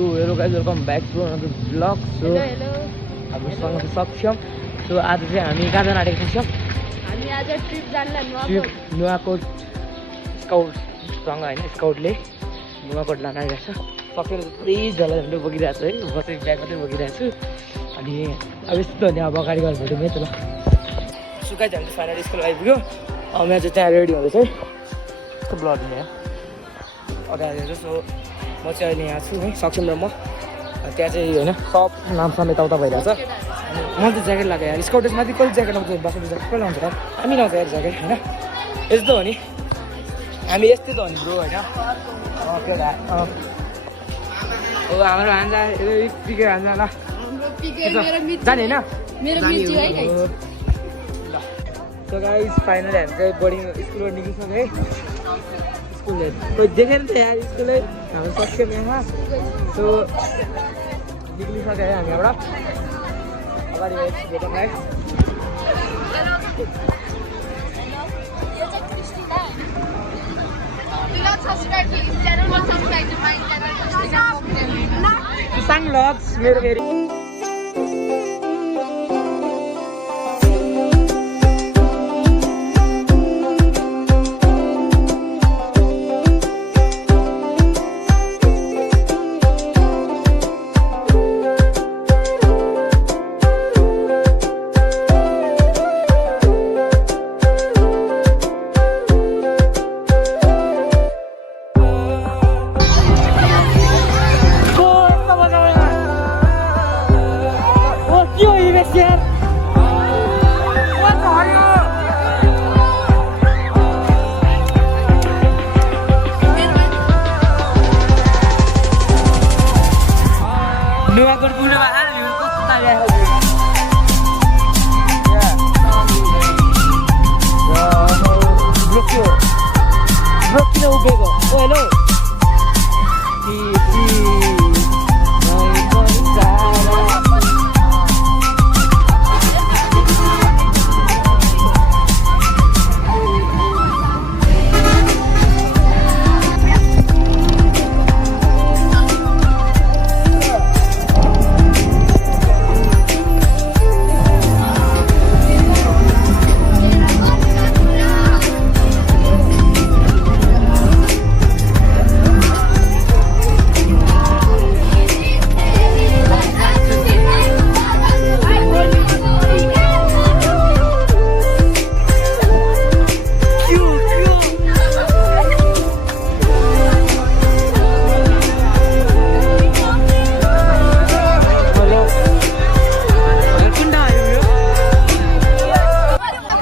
So hello guys, welcome back to another vlog. So hello हामीसँग चाहिँ सक्षम. So आज चाहिँ हामी कहाँ जान आँटेको छौँ? हामी आज ट्रिप जानलाई ट्रिप नुवाकोट स्काउटसँग हैन, स्काउटले नुवाकोट लान आइरहेछ. सक्षम पुरै झला झन्डै बोकिरहेछ है. बसै ब्याग मात्रै बोकिरहेको छु. अनि अब यस्तो नि अब अगाडि गएर भेटौँ है त ल. सो गाइस हामी फाइनली स्कुल आइपुग्यो. अब यहाँ चाहिँ त्यहाँ रेडी हुँदैछ है. कस्तो ब्लड नि यहाँ अगाडि हेर्नु. सो म चाहिँ अहिले यहाँ छु है, सक्षम र म. त्यहाँ चाहिँ होइन सब नामसम्म यताउता भइरहेछ. अनि मैले त ज्याकेट लगाएँ यार. स्काउटर्स माथि कसले ज्याकेट लाउँछ? बस्ने ज्याकेट कसले लाउँछ र? हामी लाउँछ यार ज्याकेट होइन. यस्तो हो नि, हामी यस्तै त हो नि ब्रो होइन. केटा हो हाम्रो हान्जा पिके हान्जा ल जाने होइन मेरो मिल्छ है गाइस. ल सो गाइस फाइनली हामी चाहिँ बोर्डिङ स्कुलबाट निस्किसक्यो है. स्कुल कोही देखेन त यार स्कुलै हाम्रो सक्षम यहाँ. सो निक्लिसक्यो है हामी एउटा अगाडि भेटौँ है. Sang vlogs मेरो फेरि नुवाकोट पुग्नुमा आयो कस्तो तारिरहेको छ. ब्रो किन उभिएको? ओ हेलो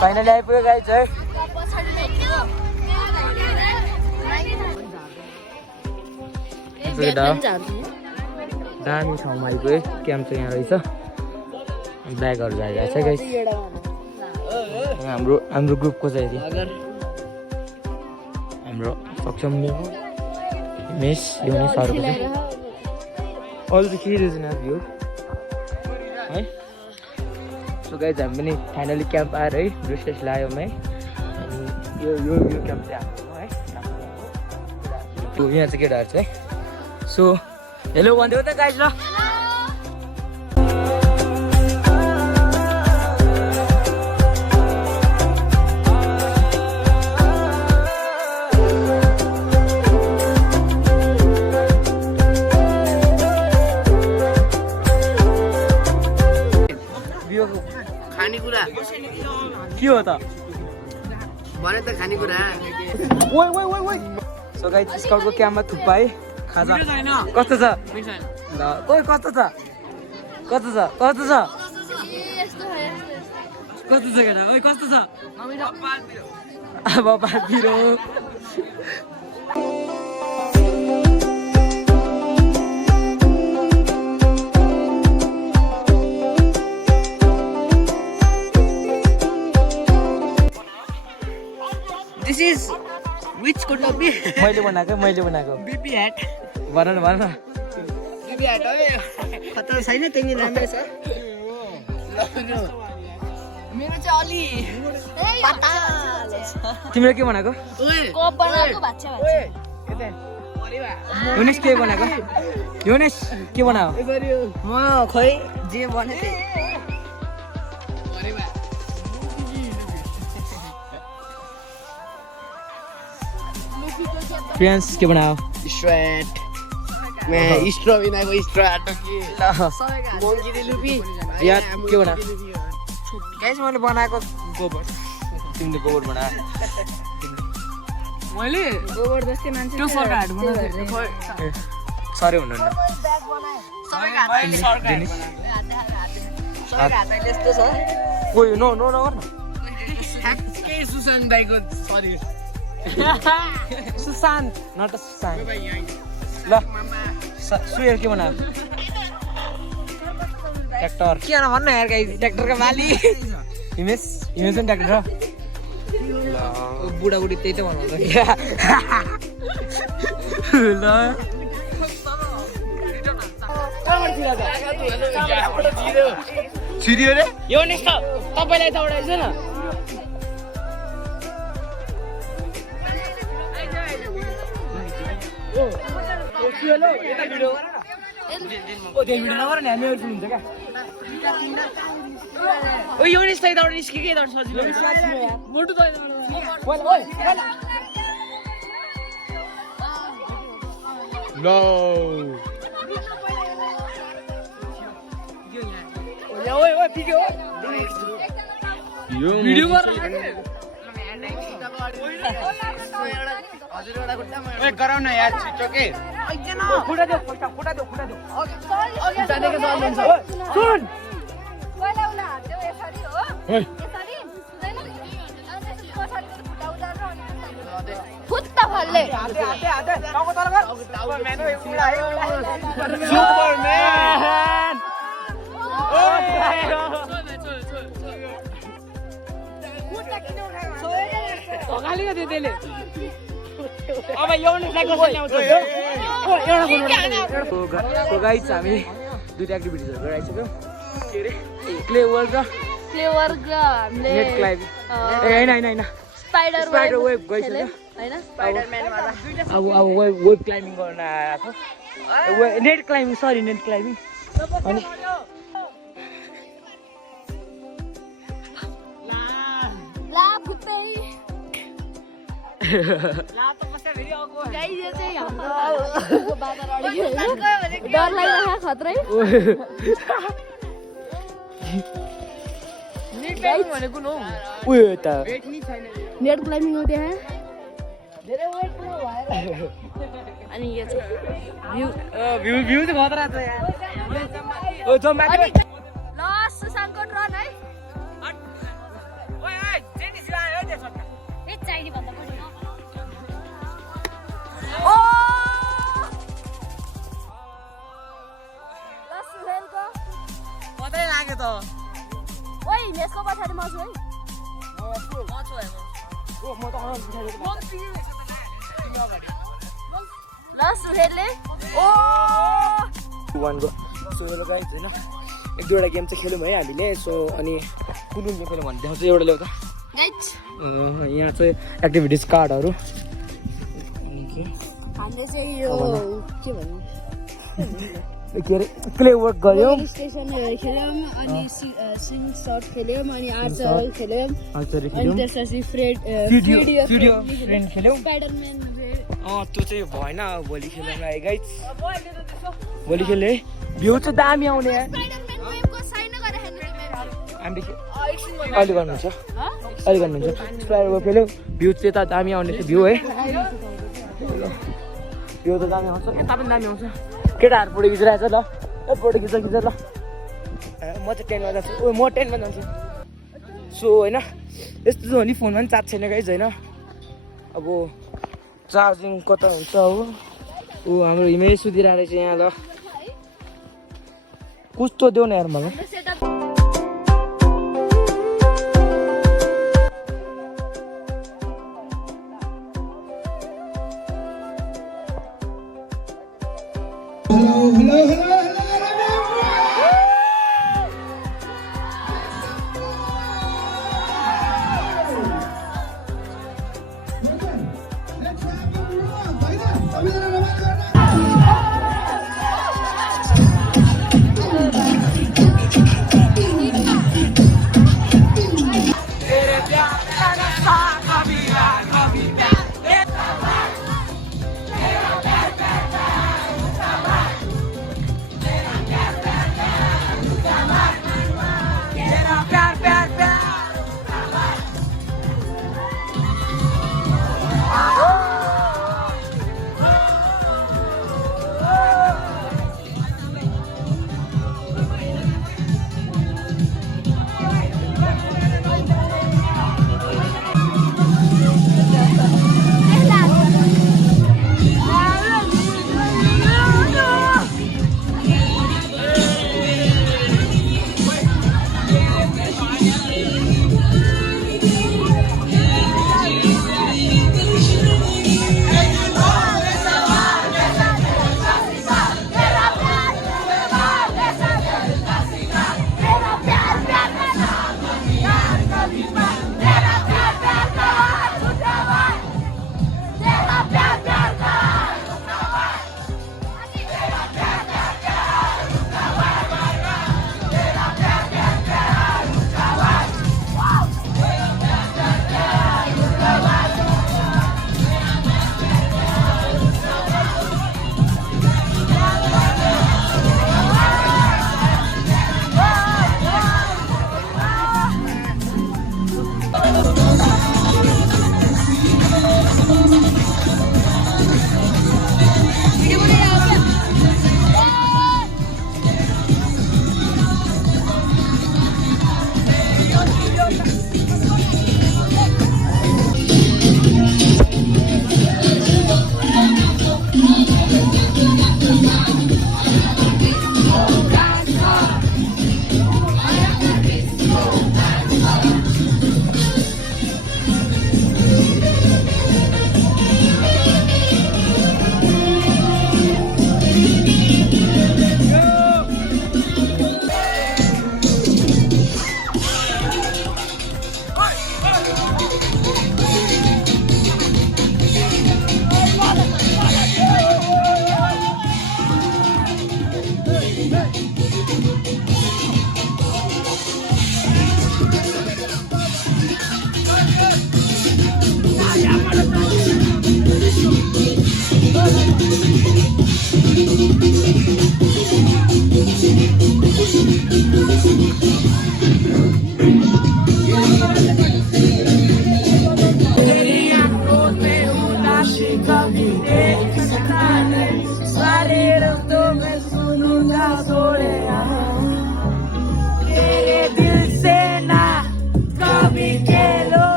फाइनली आइपुग्यो गाइस है. दामी ठाउँमा आइपुग्यो. क्याम्प चाहिँ यहाँ रहेछ. ब्यागहरू जाइरहेको छ गाइस. हाम्रो ग्रुपको चाहिँ हाम्रो सक्षम मिस यो नै सरको चाहिँ अरू चाहिँ के रहेछ न भ्यू है. सो गाइज हामी पनि फाइनली क्याम्प आएर है ड्रेसेस लगायौँ है. अनि यो क्याम्प चाहिँ हाम्रो है. यहाँ चाहिँ केटाहरू चाहिँ. सो हेलो भनिदेऊ त गाइज ल. खानेकुरा के हो त भने त खानेकुरा. सो गाइज स्काउटको क्याम्पमा थुक्पा है खाजा. कस्तो छ ल? ओइ कस्तो छ कस्तो छ कस्तो छ कस्तो छ केटा? ओइ कस्तो छ? अब पापिरो This is which could not be? मैले बनाएको BB hat. भन न BB hat है. खतरा छैन तिमी राम्रै छ. मेरो चाहिँ अलि पता. तिम्रो के बनाएको? कोप बनाएको भाच्छा योनेश के बनाएको योनेश के बनायो म खोइ जे भने त्यही प्रियांश के बनायो स्ट्रेट मैं स्ट्रो बिना को स्ट्रो आटो के मोंकी दे लुपी रियाद के बनायो गाइस मैले बनाएको गोबर तिमीले गोबर बनायो मैले गोबर जस्तै मान्छे त्यो सरकारहरु बनाएको सरे हुनुहुन्न ओइ नो नो नो ठ्याक्कै सुशान्त दाइको शरीर सुशान्त नट सुशान्त ल सुयर के बनायो ट्र्याक्टर के भन्न भन्न यार गाइस ट्र्याक्टरको मालिक हिमेश हिमेश पनि ट्र्याक्टर बुढाबुढी त्यही त बनाउँछ ल छिरियो रे यो नि तपाईलाई त उडाइछ न ओ यो नि सही दौड निस्किकै दौड सजिलो मोटु त नो ओए ओए भिडियो यो भिडियो गर ओए गराउ न यार छिटो के फुटा दे फुटा दे सुन पहिला उला हाल्थ्यो यसरी हो यसरी हुँदैन अनि त्यसको पछाडि फुटा उदार्छ अनि फुत्ता फाल्ले टाउको तल गर सुपरम्यान सुपरम्यान गाली गर्दै त्यसले अब एउटै साइकल ल्याउँछ सो गाइस हामी दुईटा एक्टिभिटिजहरु गराइसक्यौ के रे क्ले वर्क र हामीले नेट क्लाइम्बिङ ए हैन स्पाइडर वेब गइसक्यो हैन स्पाइडरम्यान वाला अब वेब क्लाइम्बिङ गर्न आएको net climbing sorry net climbing अनि ला फुत्तै ला त बस्या फेरि आको गाइस यो चाहिँ हाम्रो बाजार अडियो हैन डर लागिरहेको खतरै नेट क्लाइम्बिङ भनेको न उयो त वेट नि छैन नेट क्लाइम्बिङ हो त्यहाँ धेरै वेट पुरो भएर अनि यो चाहिँ भ्यू त खतरा छ यार ओ जम्मा अनि ल सुशान्तको ट्रन है ओए ओए जेनिस आयो त्यसो ए चाहिने भन्दा पनि ओ ल सुहेलको कतै लाग्यो त ओइ मेसको पछाडि म छु है ल सुहेलले ओ वानको सो हेलो गाइस हैन एक दुईवटा गेम चाहिँ खेल्यौँ है हामीले सो अनि कुन कुन गेम खेल्यौँ भने देखाउँछ एउटा ल्याउ त गाइस यहाँ चाहिँ एक्टिभिटिज कार्डहरू हामीले चाहिँ यो के भन्नु के अरे क्ले वर्क गऱ्यौँ स्टेसन खेल्यौँ अनि स्विङ शट खेल्यौँ अनि आर्चर खेल्यौँ आर्चरी अनि खेल्यौँ त्यसपछि फ्रेड भिडियो फ्रेन्ड खेल्यौँ स्पाइडरम्यान त्यो चाहिँ भएन भोलि खेल्यौँ है गाइस भोलि खेल्यो है भ्यू चाहिँ दामी आउने यार स्पाइडरम्यान वेबको साइन गरे हेर्नु हामीले अहिले गर्नुहुन्छ अहिले गर्नुहुन्छ स्पाइडर वेब खेल्यौँ भ्यू चाहिँ त दामी आउने थियो भ्यू है भ्यू त दामी आउँछ यता पनि दामी आउँछ केटाहरू फोटो खिचिरहेको छ ल ए फोटो खिच ल म चाहिँ 10मा जान्छु ओ म 10मा जान्छु सो होइन यस्तो छ भने फोनमा पनि चार्ज छैन गाइस होइन अब चार्जिङ कता हुन्छ हो ऊ हाम्रो हिमेश सुतिरहेको रहेछ यहाँ ल कस्तो देऊ न यार मलाई Let's have a rock.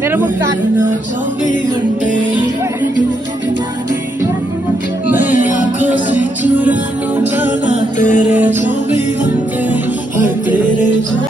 मेरा मुख काट तेरे